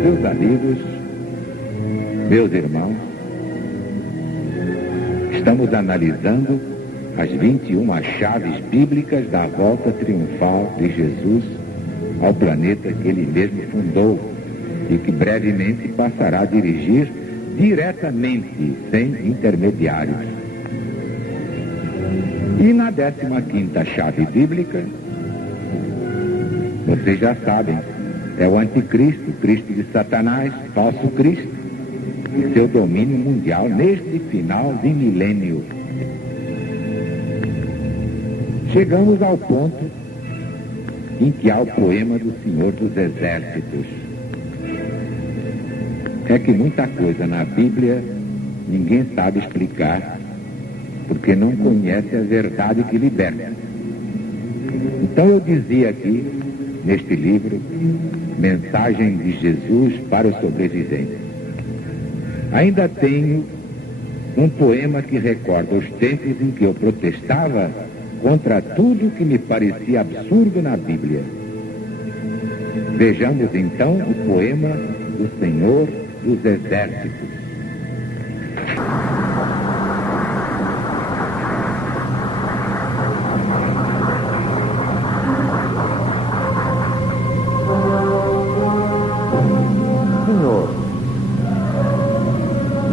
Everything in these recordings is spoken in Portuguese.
Meus amigos, meus irmãos, estamos analisando as 21 chaves bíblicas da volta triunfal de Jesus ao planeta que ele mesmo fundou e que brevemente passará a dirigir diretamente, sem intermediários. E na 15ª chave bíblica, vocês já sabem, é o anticristo, Cristo de Satanás, falso Cristo, e seu domínio mundial neste final de milênio. Chegamos ao ponto em que há o poema do Senhor dos Exércitos. É que muita coisa na Bíblia ninguém sabe explicar, porque não conhece a verdade que liberta. Então eu dizia aqui, neste livro, Mensagem de Jesus para os Sobreviventes. Ainda tenho um poema que recorda os tempos em que eu protestava contra tudo que me parecia absurdo na Bíblia. Vejamos então o poema do Senhor dos Exércitos. Senhor,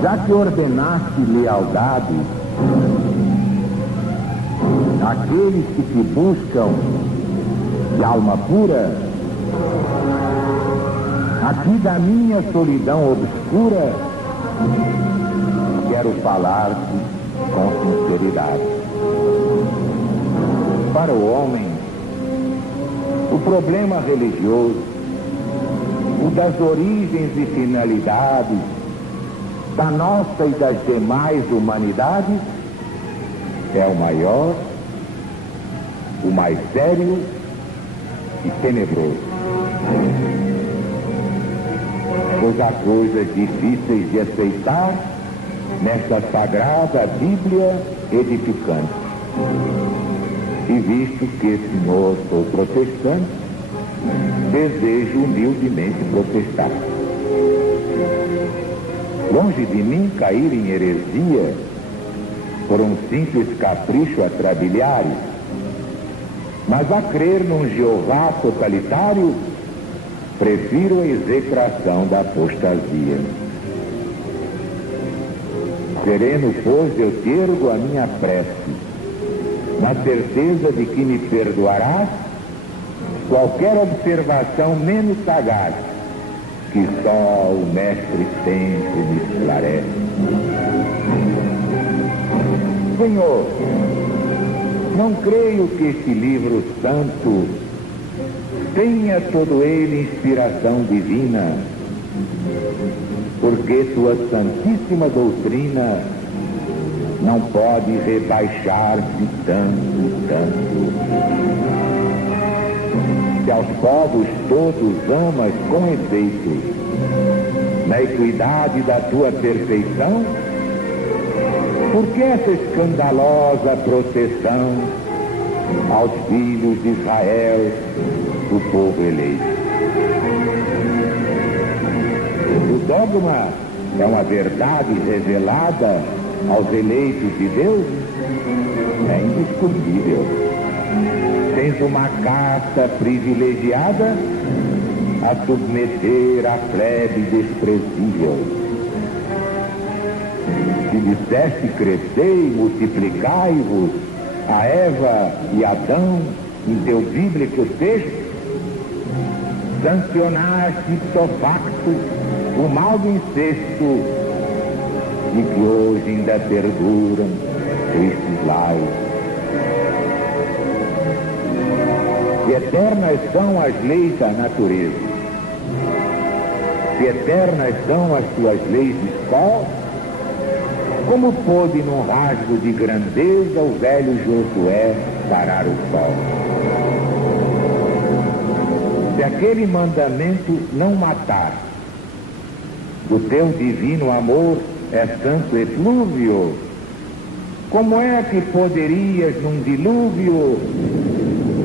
já que ordenaste lealdade àqueles que te buscam de alma pura, aqui da minha solidão obscura, quero falar-te com sinceridade. Para o homem, o problema religioso, o das origens e finalidades da nossa e das demais humanidades, é o maior, o mais sério e tenebroso. Pois há coisas difíceis de aceitar nesta sagrada Bíblia edificante. E visto que, Senhor, sou protestante, desejo humildemente protestar. Longe de mim cair em heresia por um simples capricho atrabiliário, mas a crer num Jeová totalitário, prefiro a execração da apostasia. Sereno, pois, eu te ergo a minha prece, na certeza de que me perdoarás qualquer observação menos sagaz, que só o Mestre sempre me esclarece. Senhor, não creio que este livro santo tenha todo ele inspiração divina, porque tua santíssima doutrina não pode rebaixar-se tanto. Se aos povos todos amas com efeito, na equidade da tua perfeição, por que essa escandalosa proteção aos filhos de Israel, do povo eleito? O dogma é uma verdade revelada aos eleitos de Deus? É indiscutível. Tens uma casta privilegiada a submeter a plebe desprezível. Se disseste crescei, multiplicai-vos a Eva e Adão em teu bíblico texto, sancionaste ipso facto o mal do incesto e que hoje ainda perduram tristes lares. Se eternas são as leis da natureza, se eternas são as tuas leis de escola, Como pôde, num rasgo de grandeza, o velho Josué parar o sol? Se aquele mandamento não matar, do teu divino amor é santo eflúvio, como é que poderias, num dilúvio,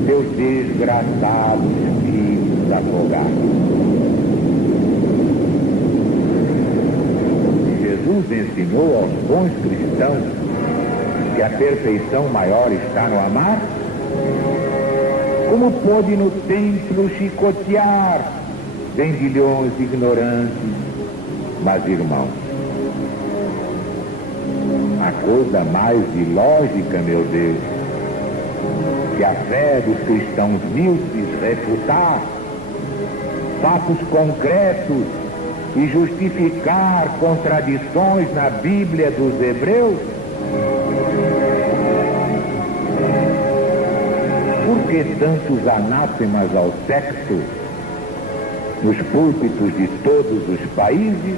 teus desgraçados filhos afogar? Jesus ensinou aos bons cristãos que a perfeição maior está no amar. Como pôde no templo chicotear vendilhões ignorantes? Mas, irmãos, a coisa mais ilógica, meu Deus, que a fé dos cristãos míopes refutar fatos concretos e justificar contradições na Bíblia dos Hebreus? Por que tantos anátemas ao sexo nos púlpitos de todos os países,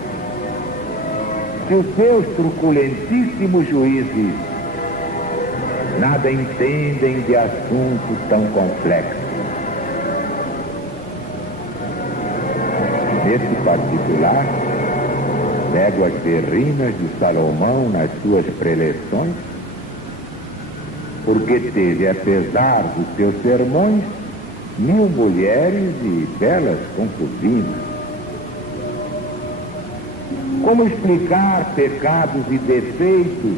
se os seus truculentíssimos juízes nada entendem de assunto tão complexo? Nesse particular, nego as berrinas de Salomão nas suas preleções, porque teve, apesar dos seus sermões, 1000 mulheres e belas concubinas. Como explicar pecados e defeitos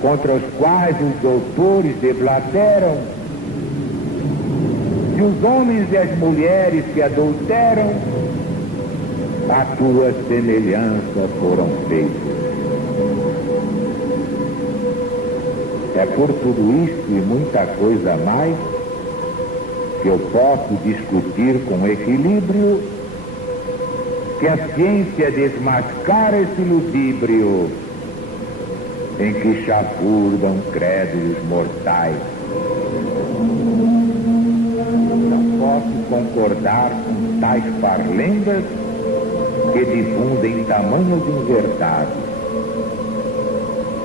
contra os quais os doutores deblateram, se os homens e as mulheres que adulteram, a tua semelhança foram feitos? É por tudo isto e muita coisa mais que eu posso discutir com equilíbrio que a ciência desmascara esse ludíbrio em que chafurdam crédulos mortais. Não posso concordar com tais parlendas que difundem tamanhos inverdades.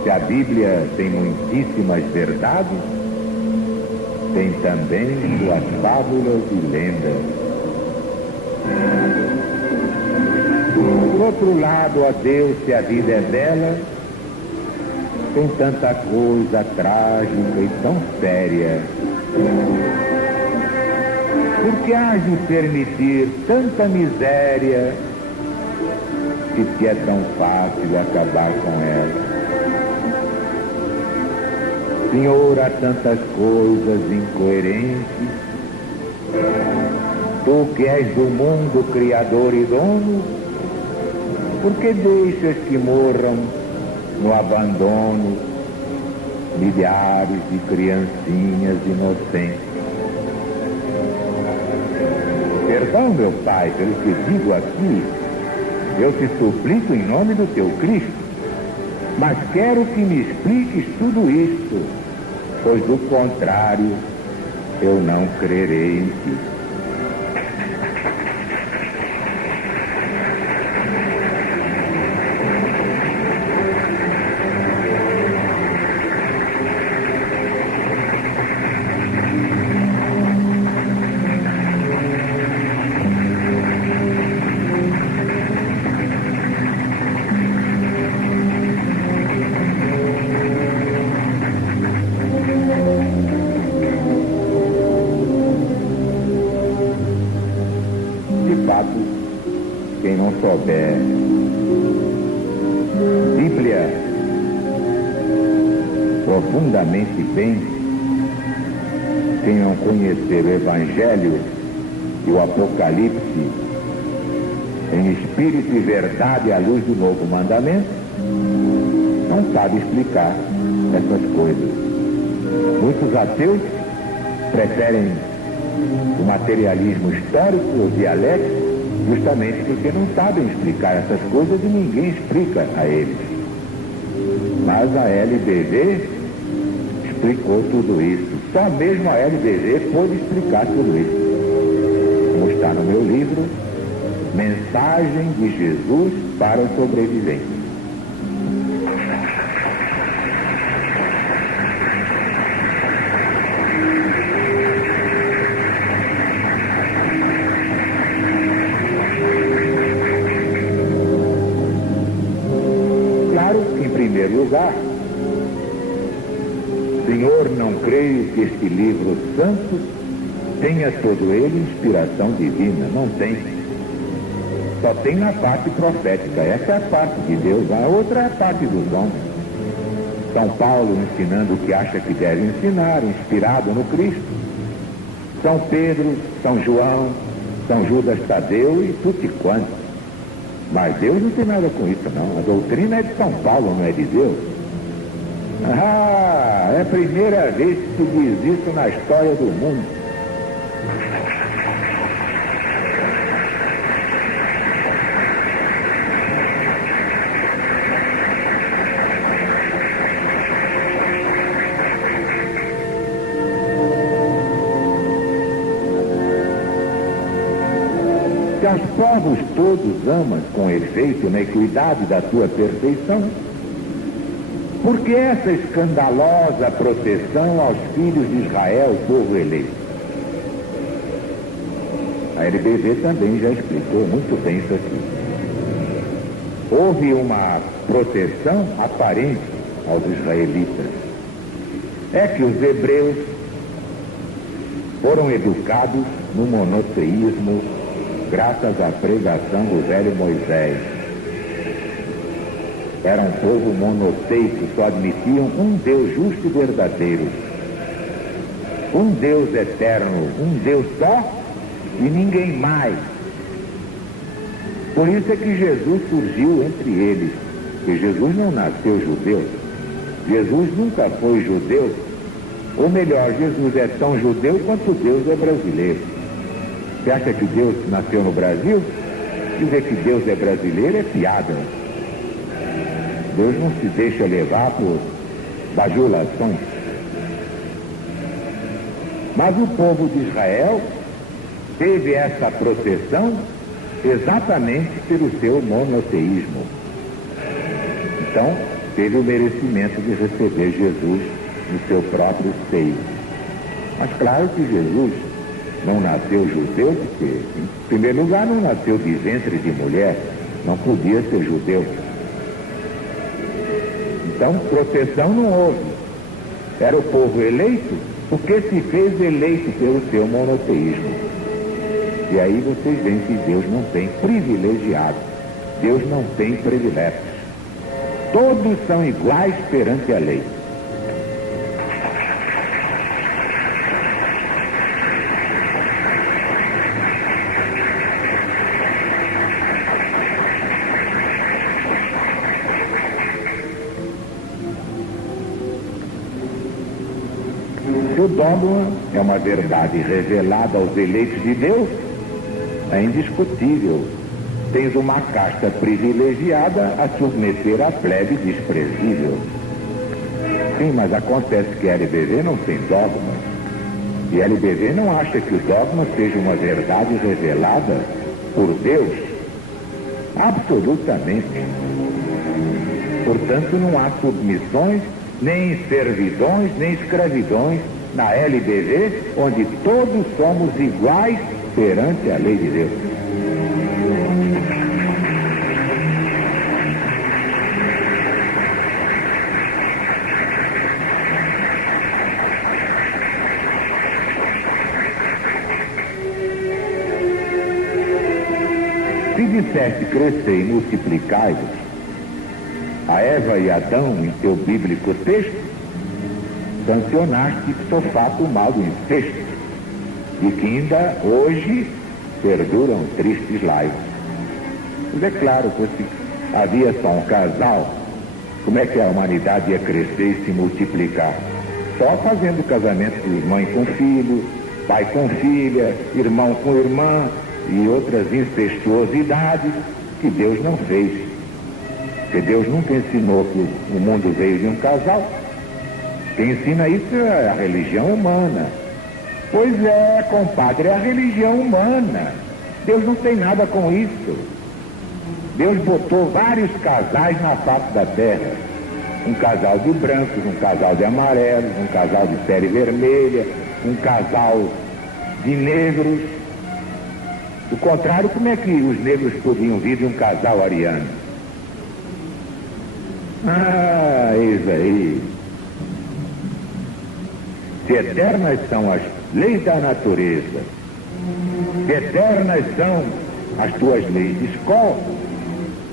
Se a Bíblia tem muitíssimas verdades, tem também suas fábulas e lendas. Por outro lado, ó Deus, se a vida é bela, tem tanta coisa trágica e tão séria. Por que hás de permitir tanta miséria, se te é tão fácil acabar com ela? Senhor, há tantas coisas incoerentes. Tu que és do mundo criador e dono, por que deixas que morram no abandono milhares de criancinhas inocentes? Perdão, meu Pai, pelo que digo aqui, eu te suplico em nome do teu Cristo, mas quero que me expliques tudo isto, pois do contrário eu não crerei em ti. Quem não souber Bíblia profundamente bem, quem não conhecer o Evangelho e o Apocalipse em espírito e verdade à luz do novo mandamento, não sabe explicar essas coisas. Muitos ateus preferem o materialismo histórico ou dialético, justamente porque não sabem explicar essas coisas e ninguém explica a eles. Mas a LBV explicou tudo isso. Só mesmo a LBV pôde explicar tudo isso. Como está no meu livro, Mensagem de Jesus para os Sobreviventes. claro que, em primeiro lugar, Senhor, não creio que este livro santo tenha todo ele inspiração divina. Não tem. Só tem na parte profética. Essa é a parte de Deus. A outra é a parte dos homens. São Paulo ensinando o que acha que deve ensinar, inspirado no Cristo. São Pedro, São João, São Judas Tadeu e tudo quanto. Mas Deus não tem nada com isso, não. A doutrina é de São Paulo, não é de Deus. Ah, é a primeira vez que se diz isso na história do mundo. Se aos povos todos amas com efeito na equidade da tua perfeição, por que essa escandalosa proteção aos filhos de Israel, povo eleito? A LBV também já explicou muito bem isso aqui. Houve uma proteção aparente aos israelitas. É que os hebreus foram educados no monoteísmo graças à pregação do velho Moisés. Era um povo monoteico, só admitiam um Deus justo e verdadeiro. Um Deus eterno, um Deus só e ninguém mais. Por isso é que Jesus surgiu entre eles. Porque Jesus não nasceu judeu. Jesus nunca foi judeu. Ou melhor, Jesus é tão judeu quanto Deus é brasileiro. Você acha que Deus nasceu no Brasil? Dizer que Deus é brasileiro é piada. Deus não se deixa levar por bajulações. Mas o povo de Israel teve essa proteção exatamente pelo seu monoteísmo. Então, teve o merecimento de receber Jesus no seu próprio seio. Mas claro que Jesus não nasceu judeu, porque, em primeiro lugar, não nasceu de ventre de mulher, não podia ser judeu. Então, proteção não houve. Era o povo eleito, porque se fez eleito pelo seu monoteísmo. E aí vocês veem que Deus não tem privilegiados, Deus não tem privilégios. Todos são iguais perante a lei. O dogma é uma verdade revelada aos eleitos de Deus, é indiscutível. Tens uma casta privilegiada a submeter a plebe desprezível. Sim, mas acontece que a LBV não tem dogma. E a LBV não acha que o dogma seja uma verdade revelada por Deus. Absolutamente. Portanto, não há submissões, nem servidões, nem escravidões na LBV, onde todos somos iguais perante a lei de Deus. Se disseste crescer e multiplicai-vos, a Eva e Adão em teu bíblico texto, sancionaste ipso fato o mal do incesto, e que ainda hoje perduram tristes laivos. Mas é claro que se havia só um casal, como é que a humanidade ia crescer e se multiplicar? Só fazendo casamento de mãe com filho, pai com filha, irmão com irmã e outras incestuosidades que Deus não fez. Porque Deus nunca ensinou que o mundo veio de um casal. Quem ensina isso é a religião humana. Pois é, compadre, é a religião humana. Deus não tem nada com isso. Deus botou vários casais na face da terra. Um casal de brancos, um casal de amarelos, um casal de pele vermelha, um casal de negros. Do contrário, como é que os negros podiam vir de um casal ariano? Ah, eis aí. Se eternas são as leis da natureza, se eternas são as tuas leis de escola,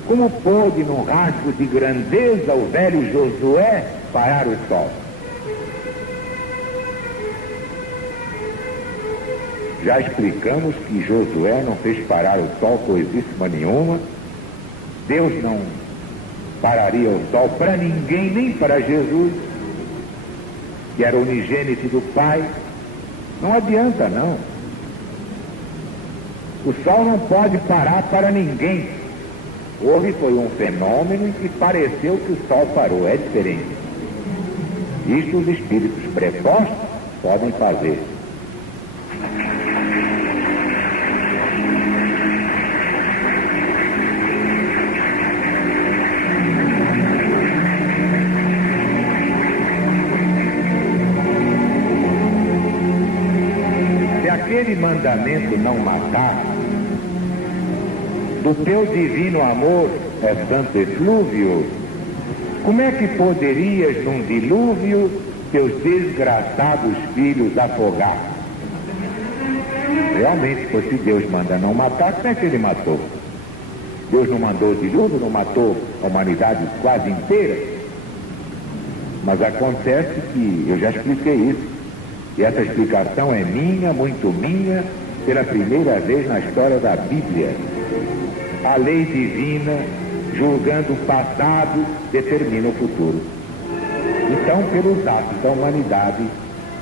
como pôde, num rasgo de grandeza, o velho Josué parar o sol? Já explicamos que Josué não fez parar o sol coisíssima nenhuma. Deus não pararia o sol para ninguém, nem para Jesus, que era unigênito do Pai. Não adianta, não. O sol não pode parar para ninguém. Houve foi um fenômeno em que pareceu que o sol parou. É diferente. Isto os espíritos prepostos podem fazer. Aquele mandamento não matar, do teu divino amor é santo eflúvio, como é que poderias num dilúvio teus desgraçados filhos afogar? Realmente, se Deus manda não matar, como é que ele matou? Deus não mandou o dilúvio, não matou a humanidade quase inteira? Mas acontece que, eu já expliquei isso, e essa explicação é minha, muito minha, pela primeira vez na história da Bíblia. A lei divina, julgando o passado, determina o futuro. Então, pelos atos da humanidade,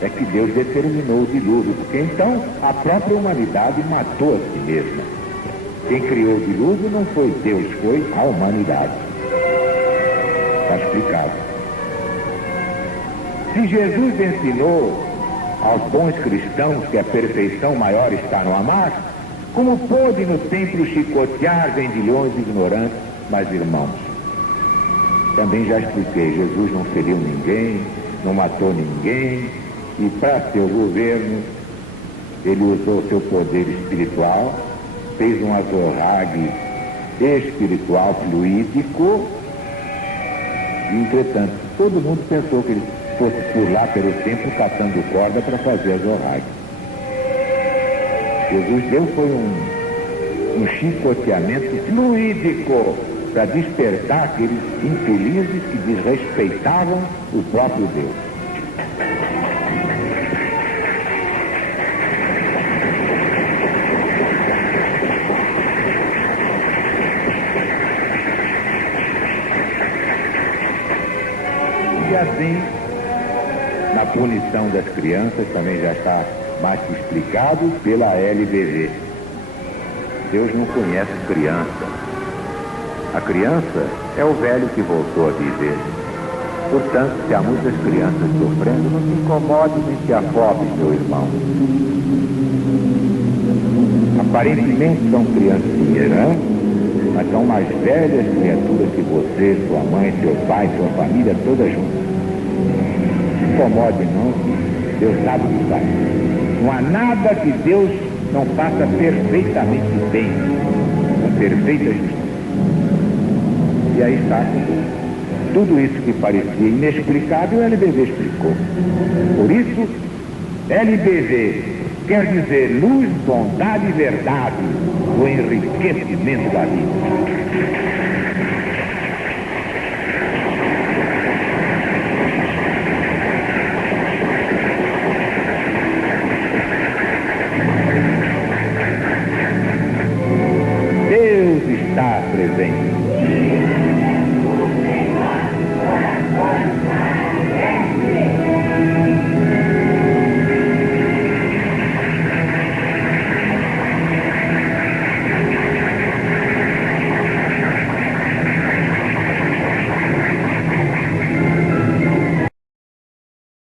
é que Deus determinou o dilúvio, porque então a própria humanidade matou a si mesma. Quem criou o dilúvio não foi Deus, foi a humanidade. Está explicado. Se Jesus ensinou aos bons cristãos que a perfeição maior está no amar, como pôde no templo chicotear vendilhões ignorantes, mas irmãos? Também já expliquei, Jesus não feriu ninguém, não matou ninguém, e para seu governo, ele usou seu poder espiritual, fez um azorrague espiritual fluídico, e entretanto, todo mundo pensou que ele fosse por lá pelo templo catando corda para fazer azorrague. Jesus deu foi um chicoteamento fluídico para despertar aqueles infelizes que desrespeitavam o próprio Deus. E assim, na punição das crianças, também já está mais que explicado pela LBV. Deus não conhece criança. A criança é o velho que voltou a viver. Portanto, se há muitas crianças sofrendo, não se incomode nem se afobe, meu irmão. Aparentemente são criancinhas, né? Mas são mais velhas criaturas que você, sua mãe, seu pai, sua família, todas juntas. Não se incomode não, que Deus sabe o que faz. Não há nada que Deus não faça perfeitamente bem, com perfeita justiça. E aí está tudo isso que parecia inexplicável, o LBV explicou. Por isso, LBV quer dizer luz, bondade e verdade, o enriquecimento da vida.